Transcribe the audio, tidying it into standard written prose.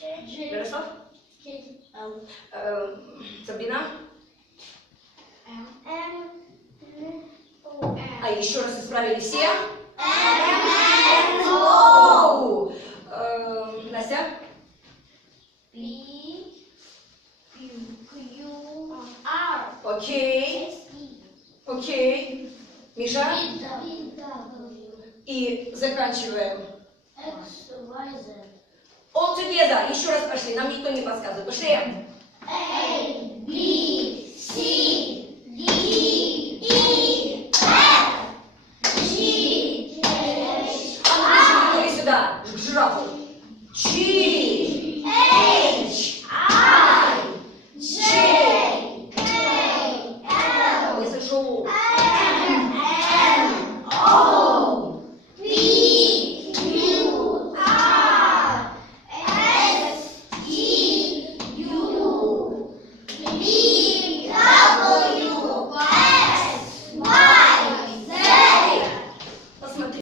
Ярослав? Сабрина? А еще раз исправили все? Оу. Настя? Окей. Окей. Миша? И заканчиваем. All together. Еще раз пошли. Нам никто не подсказывает. Пошли. A, B, C, D, E, F, G, H, А ну, сюда. К жирафу. Чи.